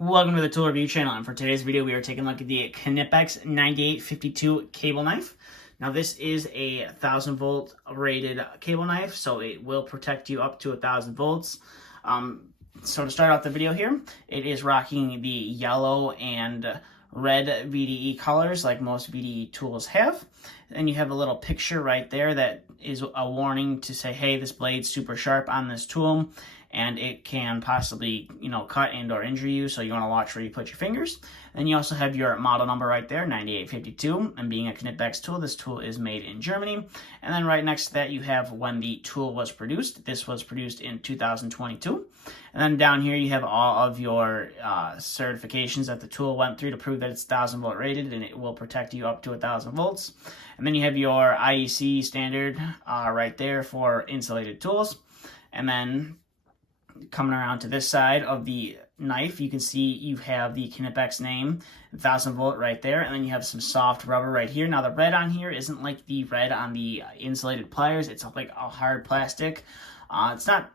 Welcome to the Tool Review channel, and for today's video we are taking a look at the Knipex 9852 cable knife. Now this is a 1000-volt rated cable knife, so it will protect you up to 1000 volts. So to start off the video here, it is rocking the yellow and red VDE colors like most VDE tools have. And you have a little picture right there that is a warning to say, hey, this blade's super sharp on this tool and it can possibly, cut and or injure you, so you want to watch where you put your fingers. And you also have your model number right there, 9852, and being a Knipex tool, this tool is made in Germany. And then right next to that you have when the tool was produced. This was produced in 2022. And then down here you have all of your certifications that the tool went through to prove that it's 1000-volt rated and it will protect you up to 1000 volts. And then you have your IEC standard right there for insulated tools. And then coming around to this side of the knife, you can see you have the Knipex name, 1000-volt right there, and then you have some soft rubber right here. Now the red on here isn't like the red on the insulated pliers, it's like a hard plastic. It's not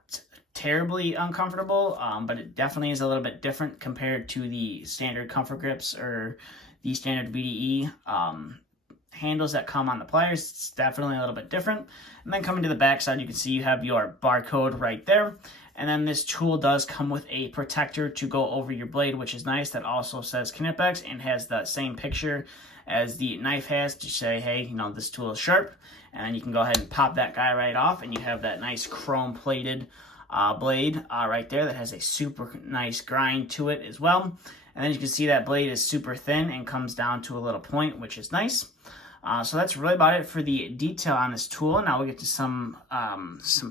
terribly uncomfortable, but it definitely is a little bit different compared to the standard comfort grips or the standard VDE handles that come on the pliers. It's definitely a little bit different. And then coming to the back side, you can see you have your barcode right there. And then this tool does come with a protector to go over your blade, which is nice. That also says Knipex and has the same picture as the knife has to say, hey, this tool is sharp. And then you can go ahead and pop that guy right off, and you have that nice chrome plated blade right there that has a super nice grind to it as well. And then you can see that blade is super thin and comes down to a little point, which is nice. So that's really about it for the detail on this tool. Now we'll get to some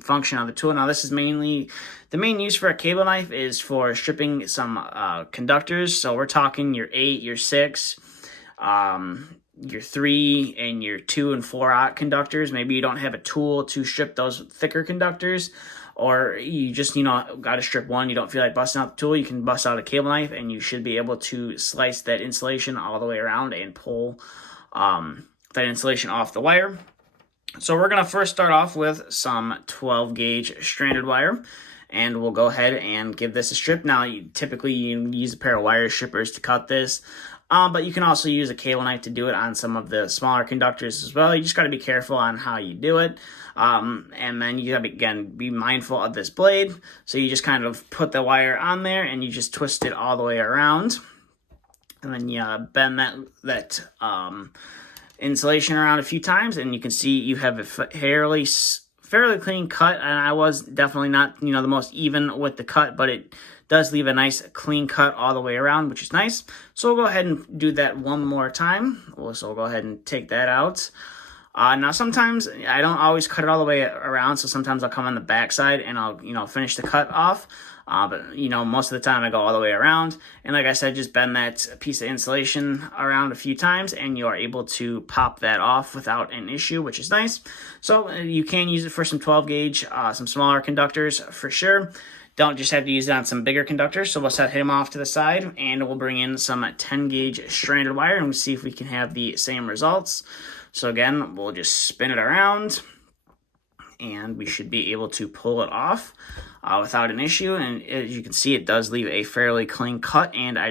function of the tool. Now this is mainly, the main use for a cable knife is for stripping some conductors. So we're talking your 8, your 6, your 3, and your 2 and 4/0 conductors. Maybe you don't have a tool to strip those thicker conductors, or you just, got to strip one. You don't feel like busting out the tool. You can bust out a cable knife and you should be able to slice that insulation all the way around and pull that insulation off the wire. So we're going to first start off with some 12 gauge stranded wire, and we'll go ahead and give this a strip. Now typically you use a pair of wire strippers to cut this, but you can also use a cable knife to do it on some of the smaller conductors as well. You just got to be careful on how you do it, and then you got to, again, be mindful of this blade. So you just kind of put the wire on there and you just twist it all the way around, and then you bend that insulation around a few times, and you can see you have a fairly clean cut. And I was definitely not the most even with the cut, but it does leave a nice clean cut all the way around, which is nice. So we'll go ahead and do that one more time. So we'll go ahead and take that out. Now sometimes I don't always cut it all the way around, so sometimes I'll come on the back side and I'll finish the cut off. But most of the time I go all the way around, and like I said, just bend that piece of insulation around a few times and you are able to pop that off without an issue, which is nice. So you can use it for some 12 gauge, some smaller conductors for sure. Don't just have to use it on some bigger conductors. So we'll set him off to the side and we'll bring in some 10 gauge stranded wire and we'll see if we can have the same results. So again, we'll just spin it around and we should be able to pull it off without an issue. And as you can see, it does leave a fairly clean cut, and I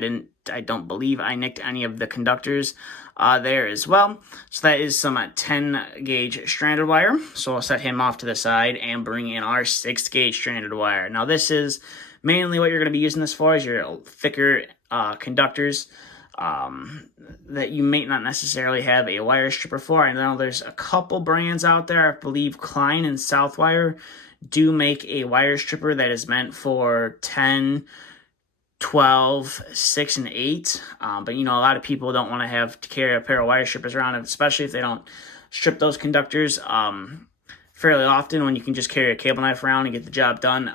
don't believe I nicked any of the conductors there as well. So that is some 10 gauge stranded wire. So I'll set him off to the side and bring in our 6 gauge stranded wire. Now this is mainly what you're going to be using this for, is your thicker conductors that you may not necessarily have a wire stripper for. I know there's a couple brands out there. I believe Klein and Southwire do make a wire stripper that is meant for 10, 12, 6, and 8. But a lot of people don't want to have to carry a pair of wire strippers around, especially if they don't strip those conductors fairly often, when you can just carry a cable knife around and get the job done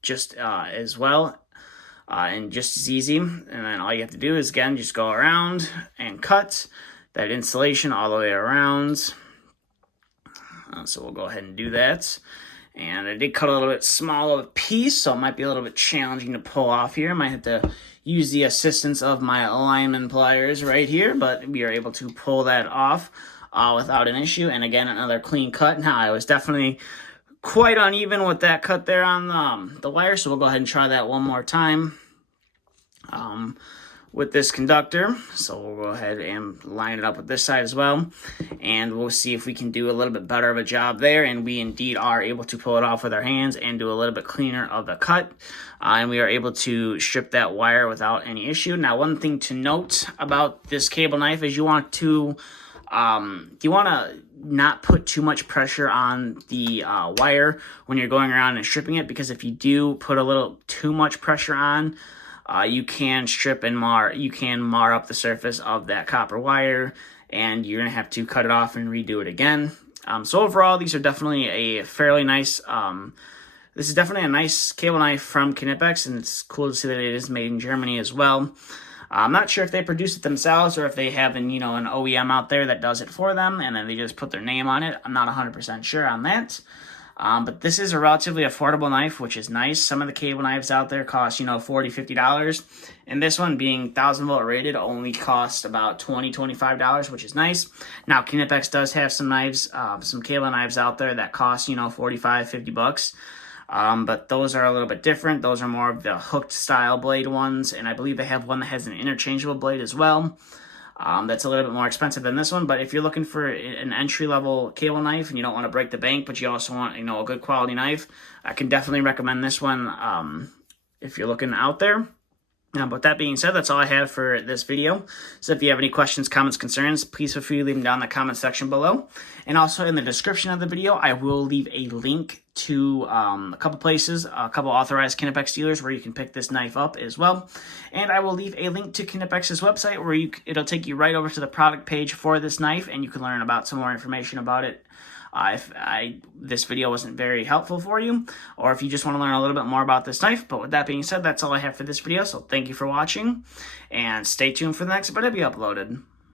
just as well. And just as easy. And then all you have to do is, again, just go around and cut that insulation all the way around. So we'll go ahead and do that. And I did cut a little bit small of a piece, so it might be a little bit challenging to pull off here. I might have to use the assistance of my lineman pliers right here, but we are able to pull that off without an issue. And again, another clean cut. Now, I was definitely quite uneven with that cut there on the wire, so we'll go ahead and try that one more time. with this conductor. So we'll go ahead and line it up with this side as well, and we'll see if we can do a little bit better of a job there. And we indeed are able to pull it off with our hands and do a little bit cleaner of the cut, and we are able to strip that wire without any issue. Now, one thing to note about this cable knife is you want to not put too much pressure on the wire when you're going around and stripping it, because if you do put a little too much pressure on, you can strip and mar up the surface of that copper wire, and you're gonna have to cut it off and redo it again. So overall, these are definitely a fairly nice. This is definitely a nice cable knife from Knipex, and it's cool to see that it is made in Germany as well. I'm not sure if they produce it themselves or if they have an OEM out there that does it for them, and then they just put their name on it. I'm not 100% sure on that. But this is a relatively affordable knife, which is nice. Some of the cable knives out there cost, $40, $50. And this one, being 1000 volt rated, only costs about $20, $25, which is nice. Now, Knipex does have some knives, some cable knives out there that cost, $45, $50. But those are a little bit different. Those are more of the hooked style blade ones. And I believe they have one that has an interchangeable blade as well. That's a little bit more expensive than this one, but if you're looking for an entry-level cable knife and you don't want to break the bank, but you also want, a good quality knife, I can definitely recommend this one if you're looking out there. But with that being said, that's all I have for this video. So if you have any questions, comments, concerns, please feel free to leave them down in the comment section below. And also in the description of the video, I will leave a link to a couple places, a couple authorized Knipex dealers where you can pick this knife up as well. And I will leave a link to Knipex's website where it'll take you right over to the product page for this knife, and you can learn about some more information about it. If this video wasn't very helpful for you, or if you just want to learn a little bit more about this knife. But with that being said, that's all I have for this video. So thank you for watching, and stay tuned for the next video to be uploaded.